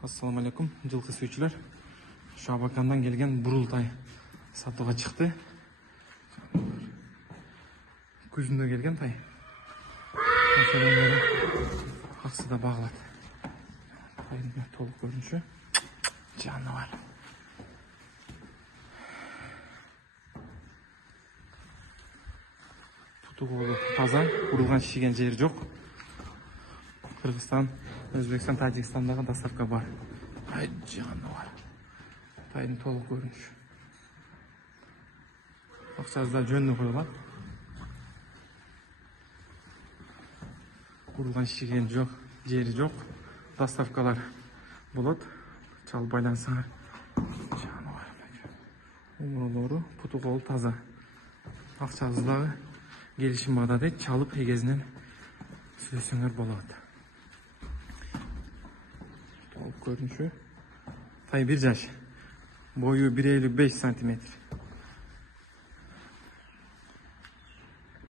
Assalamu alaikum, жылқы сүйүүчүлөр. Шабакандан келген бурултай сатууга чыкты. Күзүндө келген тай. Ошондон бери аксыда багылат. Тайдын толук көрүнүшү жаны бар. Тутугулу таза, урулган шишиген жери жок. Кыргызстан, Өзбекстан, Тажикстандагы доставка бар. Ай жаны бар. Тайдын толук көрүнүшү. Акчасы жөнүнө коюлат. Урулган шишиген жок, жери жок. Доставкалар болот. Чалып байлансаңар. Жаны бар. Умурлору путу таза. Акчасы дагы келишим бада дейт, чалып эгезинен сүзсөңөр болот. Толук көрүнүшү. Тай 1 жаш. Boyu 1,55 сантиметр.